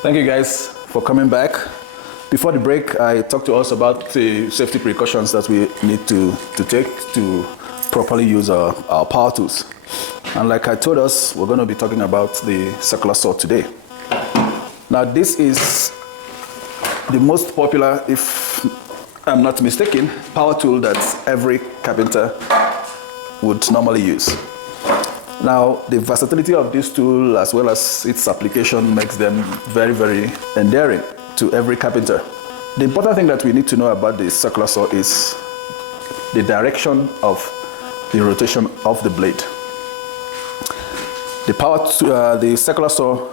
Thank you guys for coming back. Before the break, I talked to us about the safety precautions that we need to take to properly use our power tools. And like I told us, we're going to be talking about the circular saw today. Now this is the most popular, if I'm not mistaken, power tool that every carpenter would normally use. Now, the versatility of this tool as well as its application makes them very, very endearing to every carpenter. The important thing that we need to know about the circular saw is the direction of the rotation of the blade. The circular saw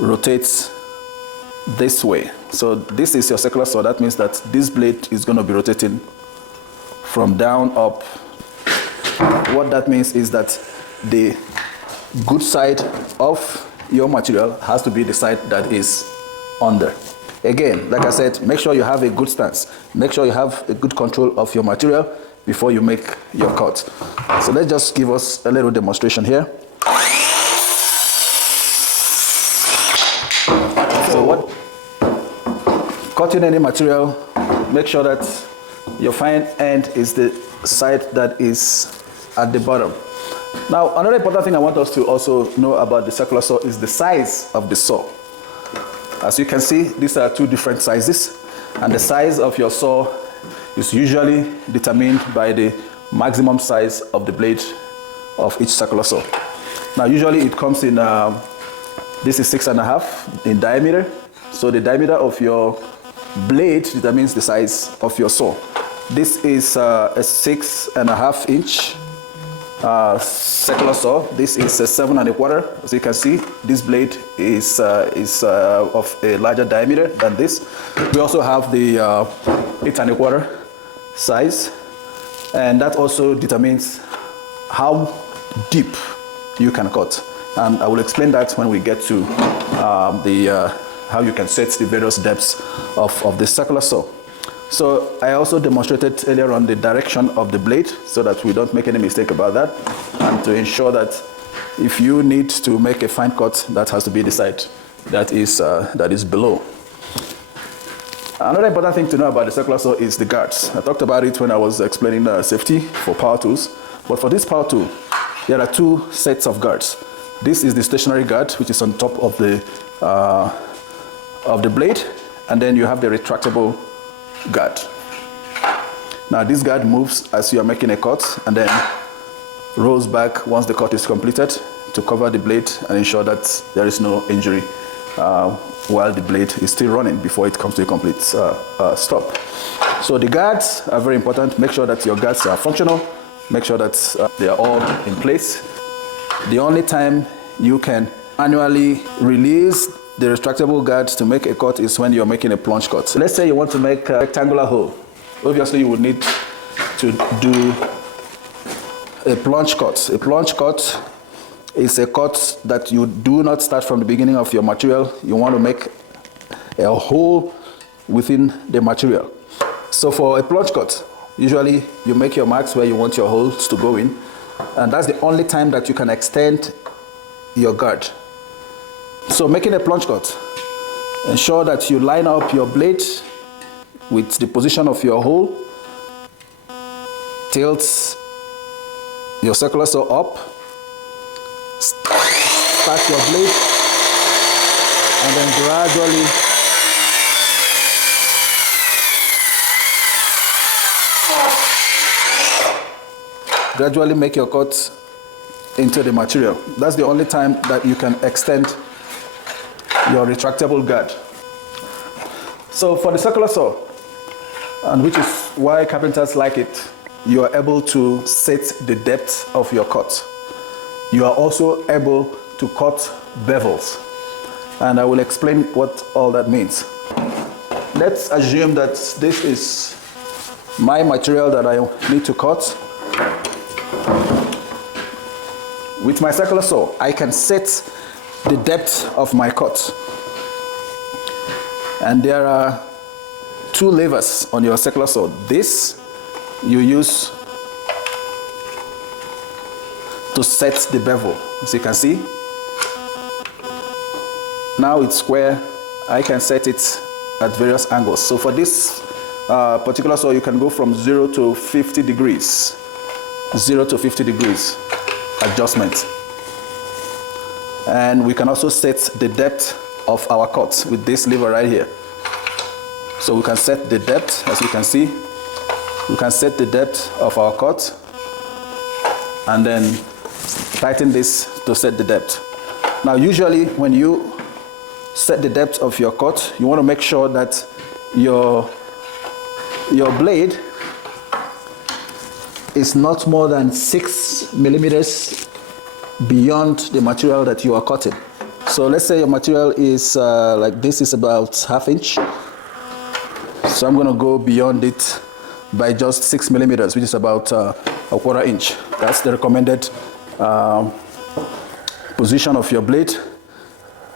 rotates this way. So this is your circular saw. That means that this blade is going to be rotating from down up. What that means is that the good side of your material has to be the side that is under. Again, like I said, make sure you have a good stance. Make sure you have a good control of your material before you make your cut. So let's just give us a little demonstration here. So cutting any material, make sure that your fine end is the side that is at the bottom. Now, another important thing I want us to also know about the circular saw is the size of the saw. As you can see, these are two different sizes, and the size of your saw is usually determined by the maximum size of the blade of each circular saw. Now, usually it comes in, this is 6.5 in diameter, so the diameter of your blade determines the size of your saw. This is a 6.5 inch circular saw. This is a 7.25. As you can see, this blade is of a larger diameter than this. We also have the 8.25 size, and that also determines how deep you can cut. And I will explain that when we get to how you can set the various depths of the circular saw. So I also demonstrated earlier on the direction of the blade so that we don't make any mistake about that, and to ensure that if you need to make a fine cut, that has to be the side that is below. Another important thing to know about the circular saw is the guards. I talked about it when I was explaining safety for power tools, but for this power tool, there are two sets of guards. This is the stationary guard, which is on top of the blade, and then you have the retractable guard. Now this guard moves as you are making a cut and then rolls back once the cut is completed to cover the blade and ensure that there is no injury while the blade is still running before it comes to a complete stop. So the guards are very important. Make sure that your guards are functional. Make sure that they are all in place. The only time you can manually release the retractable guard to make a cut is when you're making a plunge cut. So let's say you want to make a rectangular hole. Obviously, you would need to do a plunge cut. A plunge cut is a cut that you do not start from the beginning of your material. You want to make a hole within the material. So for a plunge cut, usually you make your marks where you want your holes to go in, and that's the only time that you can extend your guard. So making a plunge cut, ensure that you line up your blade with the position of your hole, tilt your circular saw up, start your blade, and then gradually make your cut into the material. That's the only time that you can extend your retractable guard. So for the circular saw, and which is why carpenters like it, you are able to set the depth of your cut. You are also able to cut bevels, and I will explain what all that means. Let's assume that this is my material that I need to cut. With my circular saw, I can set the depth of my cut. And there are two levers on your circular saw. This you use to set the bevel. As you can see, now it's square I can set it at various angles. So for this particular saw, you can go from 0 to 50 degrees. 0 to 50 degrees adjustment. And we can also set the depth of our cut with this lever right here. So we can set the depth, as you can see. We can set the depth of our cut and then tighten this to set the depth. Now usually when you set the depth of your cut, you want to make sure that your blade is not more than 6 millimeters beyond the material that you are cutting. So let's say your material is like this is about ½ inch. So I'm going to go beyond it by just 6 millimeters, which is about ¼ inch. That's the recommended position of your blade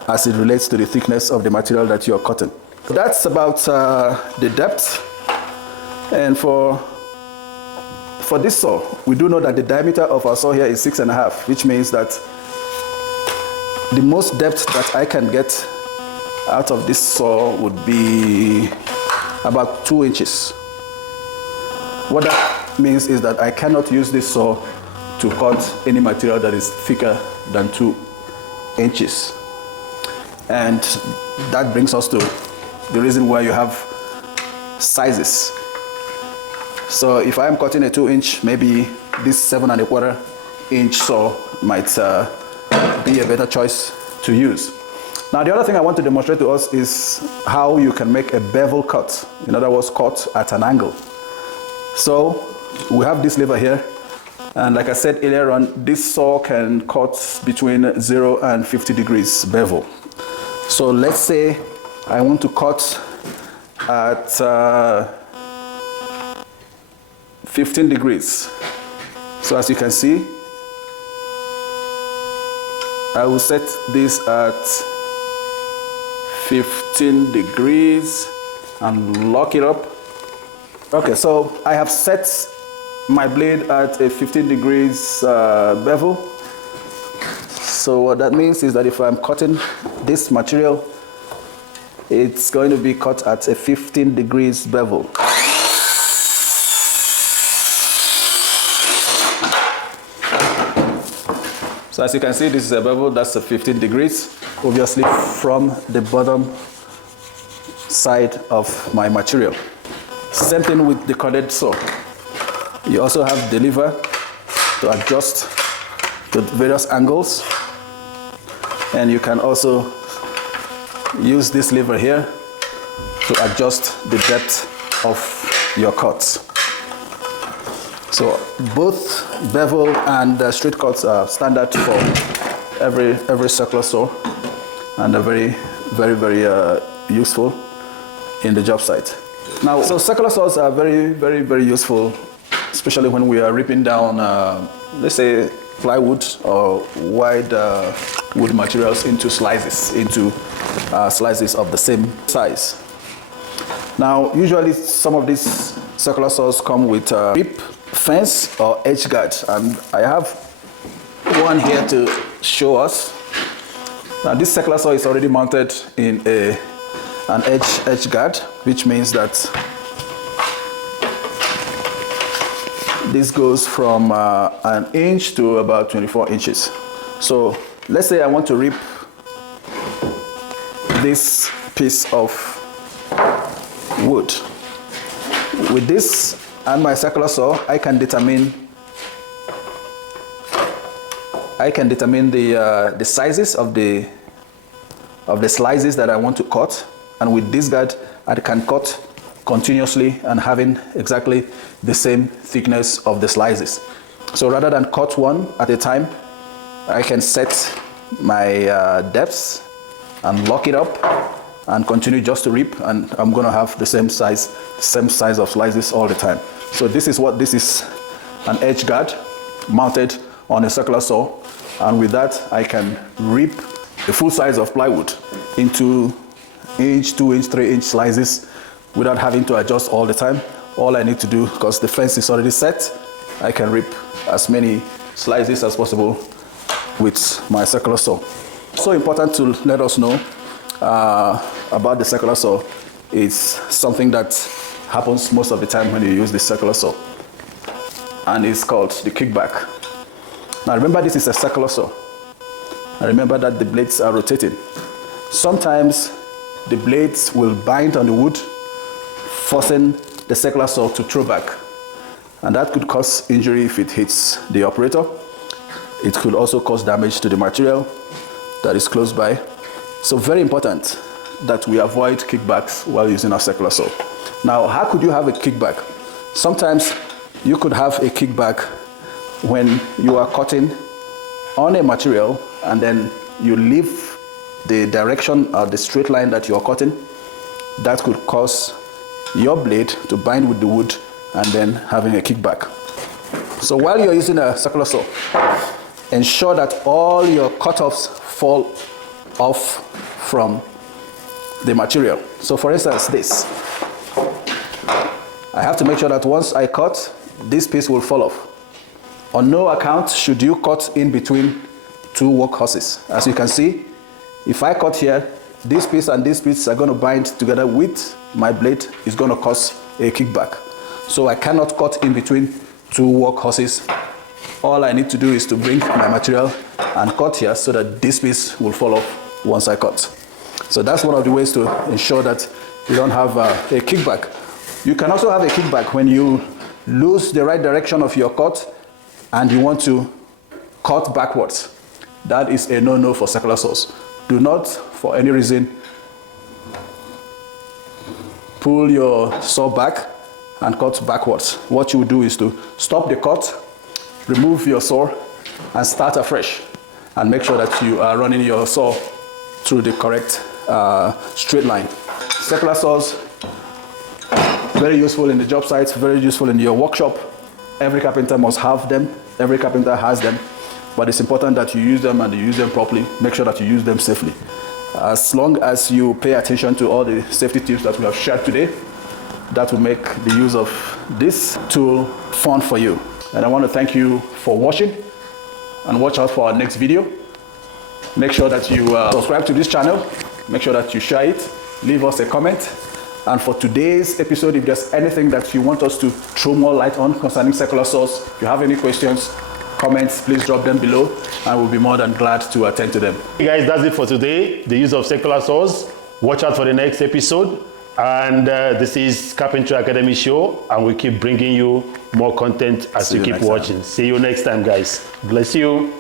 as it relates to the thickness of the material that you're cutting. That's about the depth. And for this saw, we do know that the diameter of our saw here is 6.5, which means that the most depth that I can get out of this saw would be about 2 inches. What that means is that I cannot use this saw to cut any material that is thicker than 2 inches. And that brings us to the reason why you have sizes. So if I'm cutting a 2-inch, maybe this 7¼ inch saw might be a better choice to use. Now the other thing I want to demonstrate to us is how you can make a bevel cut. In other words, cut at an angle. So we have this lever here, and like I said earlier on, this saw can cut between 0 and 50 degrees bevel. So let's say I want to cut at 15 degrees. So as you can see, I will set this at 15 degrees and lock it up. Okay, so I have set my blade at a 15 degrees bevel. So what that means is that if I'm cutting this material, it's going to be cut at a 15 degrees bevel. So as you can see, this is a bevel that's a 15 degrees, obviously from the bottom side of my material. Same thing with the corded saw. You also have the lever to adjust to various angles, and you can also use this lever here to adjust the depth of your cuts. So both bevel and straight cuts are standard for every circular saw, and are very useful in the job site. Now, so circular saws are very useful, especially when we are ripping down, let's say, plywood or wide wood materials into slices of the same size. Now, usually some of these circular saws come with rip fence or edge guard, and I have one here to show us. Now, this circular saw is already mounted in an edge guard, which means that this goes from 1 inch to about 24 inches. So let's say I want to rip this piece of wood. With this and my circular saw, I can determine the sizes of the slices that I want to cut, and with this guard I can cut continuously and having exactly the same thickness of the slices. So rather than cut one at a time, I can set my depths and lock it up and continue just to rip, and I'm going to have the same size of slices all the time. So this is an edge guard mounted on a circular saw, and with that I can rip the full size of plywood into 1 inch, 2 inch, 3 inch slices without having to adjust all the time. All I need to do, because the fence is already set, I can rip as many slices as possible with my circular saw. So important to let us know about the circular saw is something that happens most of the time when you use the circular saw, and it's called the kickback. Now remember, this is a circular saw, and remember that the blades are rotating. Sometimes the blades will bind on the wood, forcing the circular saw to throw back, and that could cause injury if it hits the operator. It could also cause damage to the material that is close by. So very important that we avoid kickbacks while using our circular saw. Now, how could you have a kickback? Sometimes you could have a kickback when you are cutting on a material and then you leave the direction or the straight line that you are cutting. That could cause your blade to bind with the wood and then having a kickback. So while you're using a circular saw, ensure that all your cutoffs fall off from the material. So for instance, this. I have to make sure that once I cut, this piece will fall off. On no account should you cut in between two workhorses. As you can see, if I cut here, this piece and this piece are going to bind together with my blade. Is going to cause a kickback. So I cannot cut in between two workhorses. All I need to do is to bring my material and cut here so that this piece will fall off once I cut. So that's one of the ways to ensure that you don't have a kickback. You can also have a kickback when you lose the right direction of your cut and you want to cut backwards. That is a no-no for circular saws. Do not, for any reason, pull your saw back and cut backwards. What you do is to stop the cut, remove your saw, and start afresh. And make sure that you are running your saw through the correct straight line. Circular saws, very useful in the job sites, very useful in your workshop. Every carpenter must have them. Every carpenter has them. But it's important that you use them and you use them properly. Make sure that you use them safely. As long as you pay attention to all the safety tips that we have shared today, that will make the use of this tool fun for you. And I want to thank you for watching, and watch out for our next video. Make sure that you subscribe to this channel. Make sure that you share it. Leave us a comment. And for today's episode, if there's anything that you want us to throw more light on concerning circular saws, if you have any questions, comments, please drop them below, and we'll be more than glad to attend to them. Hey guys, that's it for today. The use of circular saws. Watch out for the next episode. And this is Carpentry Academy Show, and we keep bringing you more content as you keep watching. See you next time, guys. Bless you.